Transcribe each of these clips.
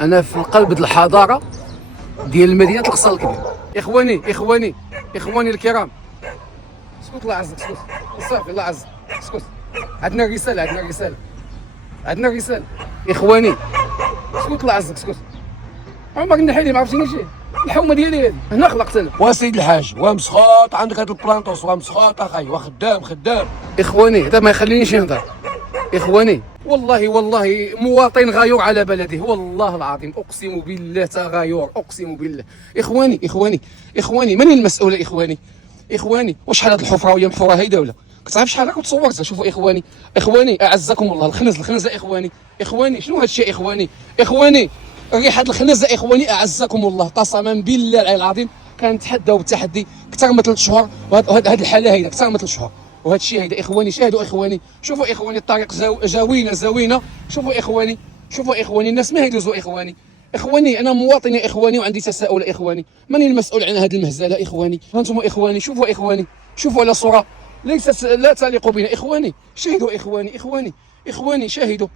انا في قلب الحضاره ديال مدينه القصر الكبير. اخواني الكرام، اسكت الله يعزك، اسكت صافي الله يعزك، اسكت. عندنا رساله اخواني، اسكت الله يعزك، اسكت. عمرك نحيلي ما عرفتينيش الحومه ديالي هذه هنا خلقت انا. وسيد الحاج ومسخوط عندك هاد البلانطوس ومسخوط اخاي وخدام. اخواني هذا ما يخلينيش نهضر. اخواني والله مواطن غيور على بلده، والله العظيم اقسم بالله تغير، اقسم بالله. اخواني من المسؤول؟ اخواني وشحال هاد الحفره وهي محفوره هيدا ولا كتعرف شحال راكم تصورتها؟ شوفوا اخواني اعزكم الله، الخنز اخواني شنو هادشي اخواني ريحه الخنز اخواني اعزكم الله. قسما بالله العظيم كنتحداو بالتحدي اكثر من 3 شهور، وهاد الحاله هيدا اكثر من 3 شهور، وهذا الشيء هيدا اخواني شاهدوا. شوفوا اخواني الطريق زوينه. شوفوا اخواني الناس ما يدوزوا. اخواني انا مواطن يا اخواني وعندي تساؤل اخواني، من المسؤول عن هذه المهزله اخواني؟ هانتم اخواني شوفوا على صوره ليست لا تليق بنا اخواني. شاهدوا اخواني شاهدوا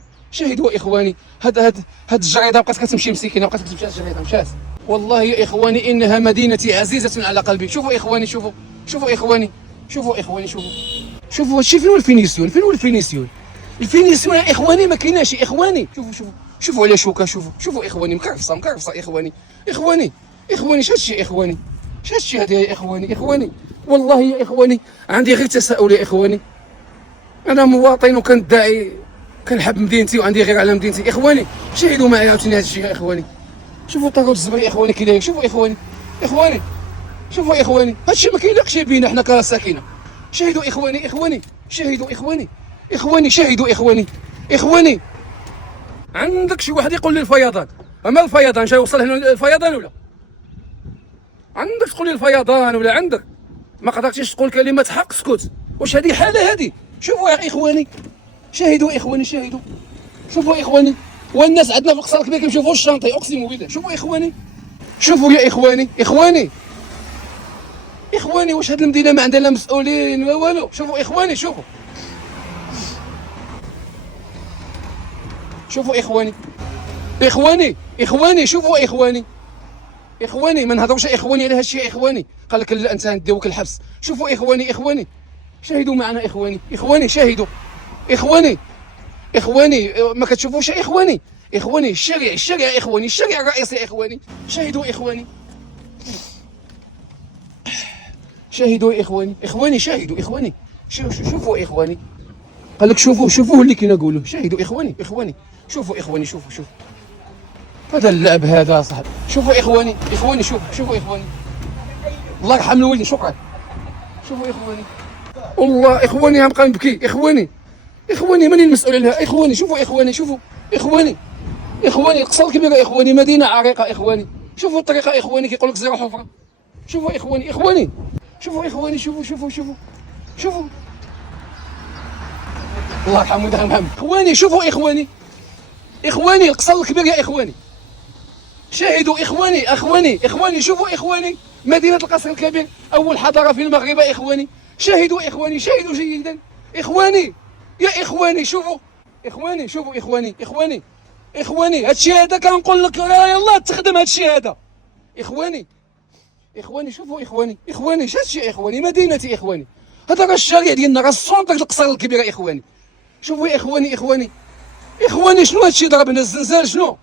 اخواني. هاد الجريده بقات كتمشي مسكينه، بقات كتمشي الجريده مشات. والله يا اخواني انها مدينتي عزيزه على قلبي. شوفوا اخواني شوفوا هادشي. فين هو الفينيسيون؟ الفينيسيون يا اخواني ما كايناش يا اخواني. شوفوا على شوكه. شوفوا اخواني مكرفصه اخواني. شاتشي هذا يا اخواني. والله يا اخواني عندي غير تساؤل يا اخواني. انا مواطن وكندعي كنحب مدينتي وعندي غير على مدينتي. اخواني شاهدوا معايا عاوتاني هذا الشيء يا اخواني. شوفوا طاقه الزبري يا اخواني كي داير. شوفوا اخواني هادشي ما كيليقش بينا حنا كساكنه. شاهدوا اخواني. عندك شي واحد يقول لي الفيضان، اما الفيضان جاي يوصل هنا الفيضان ولا عندك تقول لي الفيضان ولا عندك ما قدرتيش تقول كلمه حق؟ اسكت. واش هذه حاله هذه؟ شوفوا يا اخواني شاهدوا اخواني. والناس عندنا في القصر الكبير كيمشيو الشانطي اقسم بالله. شوفوا يا اخواني واش هاد المدينه ما عندها لا مسؤولين لا والو؟ شوفوا اخواني شوفوا اخواني ما نهضروش اخواني على هادشي. اخواني قال لك لا انت نديوك الحبس. شوفوا اخواني شاهدوا معنا اخواني شاهدوا اخواني ما كتشوفوش اخواني الشارع اخواني، الشارع الرئيسي اخواني. شاهدوا اخواني شوفوا اخواني قال لك شوفوا اللي كنا نقولوا. شاهدوا اخواني شوفوا هذا اللعب هذا صاحبي. شوفوا اخواني شوفوا اخواني الله يرحم الوالدين. شكرا. شوفوا اخواني والله اخواني غنبقى نبكي. اخواني من المسؤول عليها؟ شوفوا اخواني القصر الكبير اخواني مدينه عريقه اخواني. شوفوا الطريقه اخواني كيقول لك زيرو حفره. شوفوا اخواني شوفوا الله يرحمه دار محمد. اخواني شوفوا اخواني القصر الكبير يا اخواني. شاهدوا اخواني شوفوا اخواني مدينه القصر الكبير اول حضاره في المغرب يا اخواني. شاهدوا جيدا اخواني يا اخواني. شوفوا اخواني هادشي هذا كنقول لك يلاه تخدم هادشي هذا اخواني شوفوا اخواني شاتشي اخواني مدينتي اخواني. هذا راه الشارع ديالنا، راه السونتر القصر الكبير يا اخواني. شوفوا اخواني شنو هادشي ضربنا الزلزال شنو؟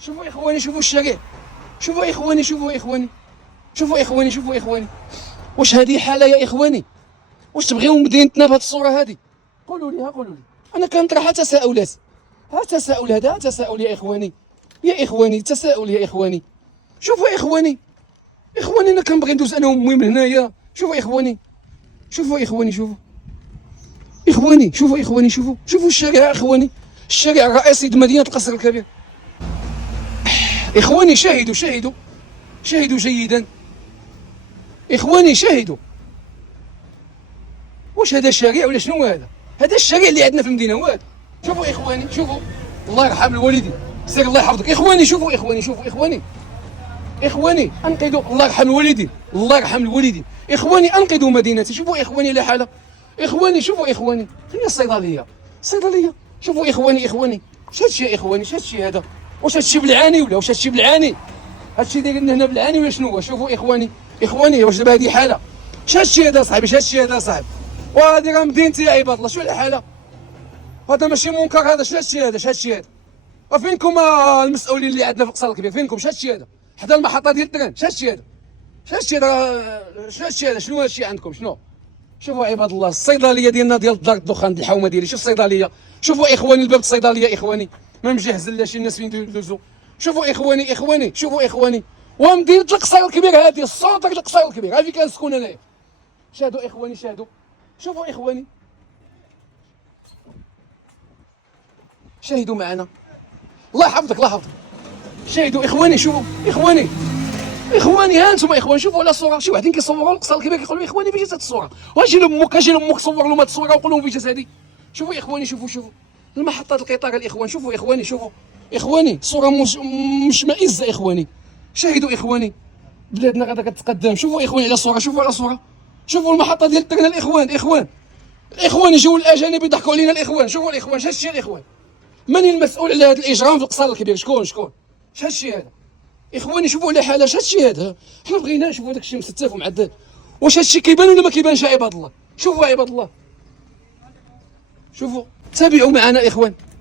شوفوا اخواني الشارع. شوفوا اخواني واش هذه حاله يا اخواني؟ واش تبغيو مدينتنا بهذه الصوره هذه؟ قولوا لي انا كنطرح تساؤلات. هذا تساؤل يا اخواني تساؤل يا اخواني. شوفوا اخواني انا كنبغي ندوز انا وامي من هنايا. شوفوا اخواني شوفوا الشارع اخواني، الشارع الرئيسي لمدينه القصر الكبير. اخواني شاهدوا جيدا اخواني. واش هذا الشارع ولا شنو هذا؟ هذا الشارع اللي عندنا في المدينه هو هذا. شوفوا اخواني الله يرحم الوالدين. سير الله يحفظك اخواني. شوفوا اخواني انقذوا الله يرحم الوالدين. اخواني انقذوا مدينتي. شوفوا اخواني لا حاله اخواني. شوفوا اخواني هي الصيدليه. شوفوا اخواني شاتشي يا اخواني شاتشي هذا واش هادشي بالعاني ولا واش هادشي بالعاني؟ هادشي دايرين هنا بالعاني ولا شنو هو؟ شوفوا اخواني واش دابا هادي حاله؟ هادشي هذا صاحبي، هادشي هذا صاحبي، وهادي راه مدينتي يا عباد الله. شو الحاله؟ هذا ماشي منكر، هذا شو هادشي هذا؟ هادشي هذا؟ وفينكم المسؤولين اللي عندنا في القصر الكبير؟ فينكم؟ هادشي هذا حدا المحطه ديال التران؟ هادشي هذا؟ هادشي هذا؟ شنو هادشي عندكم؟ شنو؟ شوفوا عباد الله الصيدليه ديالنا ديال دار الدخان د الحومه ديالي، شوف الصيدليه، شوفوا اخواني الباب الصيدليه اخواني ما مجهز لا شي ناس فين يدوزوا. شوفوا اخواني شوفوا اخواني، ومدينه القصير الكبير هذه السونتر القصير الكبير هذه كنسكن انايا. شاهدوا اخواني شاهدوا، شوفوا اخواني شاهدوا معنا، الله يحفظك الله يحفظك. شاهدوا اخواني، شوفوا اخواني ها انتم اخوان، شوفوا على الصوره شي واحدين كيصوروا القصر الكبير كيقولوا اخواني فين جات هاد الصوره؟ واجي لامك صور لهم هاد الصوره وقول لهم فين جات هادي. شوفوا اخواني شوفوا المحطات القطار الاخوان، شوفوا اخواني اخواني الصوره مش مائزه اخواني. شاهدوا اخواني بلادنا غادا كتقدم. شوفوا اخواني على الصوره، شوفوا على الصوره، شوفوا المحطه ديال الترن الاخوان جاو الاجانب يضحكوا علينا الاخوان. شوفوا الاخوان هادشي الاخوان، من المسؤول على هذا الاجرام في القصر الكبير؟ شكون هادشي هذا؟ اخواني شوفوا على حاله، هادشي هذا حنا بغينا نشوفوا داك الشيء مستف ومعدل. واش هادشي كيبان ولا ما كيبانش يا عباد الله؟ شوفوا عباد الله، شوفوا تابعوا معنا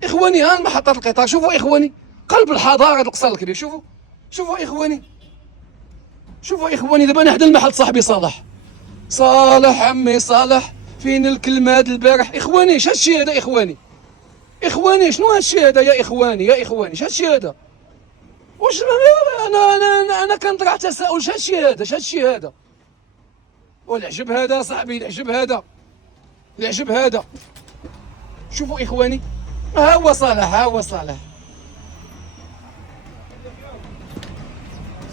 اخواني ها محطات القطار. شوفوا اخواني قلب الحضاره القصر الكبير. شوفوا اخواني دابا انا حدا المحل صاحبي صالح عمي صالح، فين الكلمه د البارح؟ اخواني هادشي هذا؟ اخواني شنو هادشي هذا يا اخواني هادشي هذا؟ واش انا كنطرح تساؤل، هادشي هذا؟ والعجب هذا صاحبي، العجب هذا. شوفوا اخواني ها هو صالح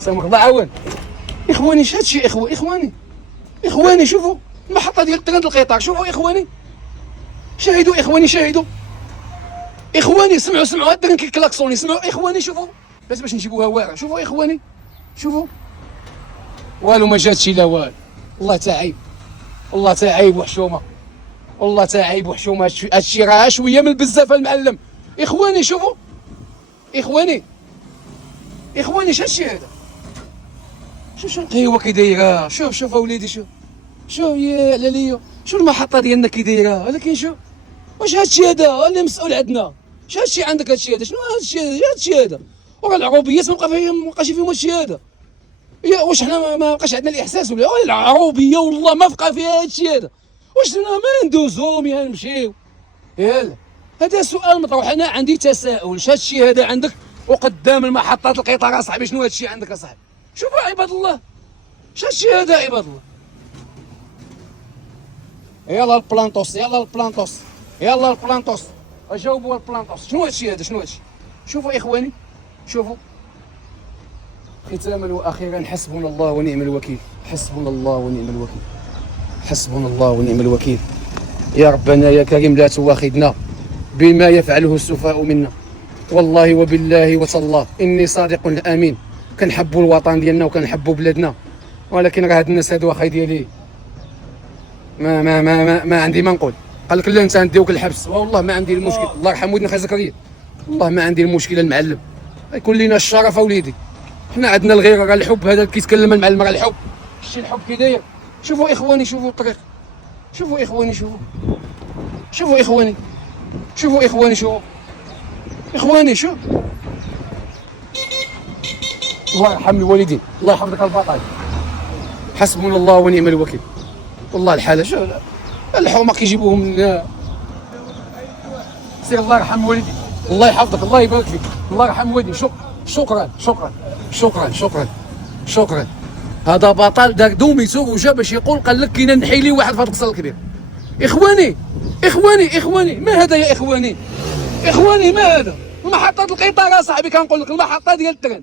سامح الله عاون. اخواني هادشي اخواني شوفوا المحطه ديال الترند القطار. شوفوا اخواني شاهدوا اخواني سمعوا الترن كيكلاكسوني، سمعوا اخواني. شوفوا باش نجيبوها واعره. شوفوا اخواني والو ما جاتش لا والو. والله تا عيب وحشومه، هادشي راه شويه من بزاف المعلم. اخواني شوفوا اخواني هادشي هذا؟ شوف القهوه كي دايره، شوف اوليدي شوف يا علاليو، شوف المحطه ديالنا كي دايره. ولكن شوف واش هادشي هذا اللي مسؤول عندنا؟ هادشي عندك هادشي هذا؟ شنو هادشي هذا؟ وراه العروبيات ما بقاش فيهم هادشي هذا. واش حنا ما بقاش عندنا الاحساس ولا؟ العروبيه والله ما بقى فيها هادشي هذا. واش ما ندوزو يا نمشيو؟ يلا هذا سؤال مطروح. انا عندي تساؤل، هادشي هذا عندك وقدام المحطات القطار اصاحبي؟ شنو هادشي عندك اصاحبي؟ شوفوا عباد الله هادشي هذا عباد الله. يلا البلانطوس اجاوبوا البلانطوس. شنو هادشي هذا؟ شوفوا اخواني ختاما واخيرا حسبنا الله ونعم الوكيل. يا ربنا يا كريم لا تواخذنا بما يفعله السفهاء منا. والله وبالله وتالله اني صادق امين، كنحبوا الوطن ديالنا وكنحبوا بلادنا، ولكن راه هاد الناس هادو اخاي ديالي ما عندي ما نقول. قال لك لا انت نديوك الحبس، والله ما عندي المشكل. الله يرحم ودنا خي زكريا، والله ما عندي المشكله المعلم، يكون لينا الشرف اوليدي. حنا عندنا الغيره، راه الحب هذا كيتكلم المعلم، راه الحب شتي الحب كي داير. شوفوا اخواني الطريق، شوفوا اخواني الله يرحم الوالدين، الله يحفظك البطل. حسبنا الله ونعم الوكيل. والله الحاله شو الحومه كيجيبوهم من سير. الله يرحم والدي، الله يحفظك، الله يبارك فيك، الله يرحم والدي. شكرا. هذا بطل دار دوميتو وجا باش يقول قال لك كاين نحيلي واحد في هذا القصر الكبير. اخواني ما هذا يا اخواني ما هذا؟ المحطات القطار صاحبي كنقول لك، المحطه ديال الترن.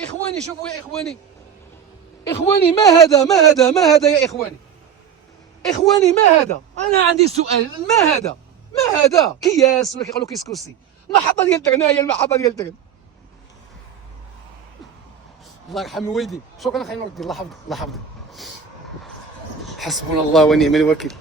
اخواني شوفوا يا اخواني ما هذا يا اخواني ما هذا؟ انا عندي سؤال، ما هذا كياس ولا كيقولوا كيسكوسي؟ المحطه ديال الترن هي المحطه ديال الترن. الله يرحم والدي. شكرا خير نردي، الله يحفظك. حسبنا الله ونعم الوكيل.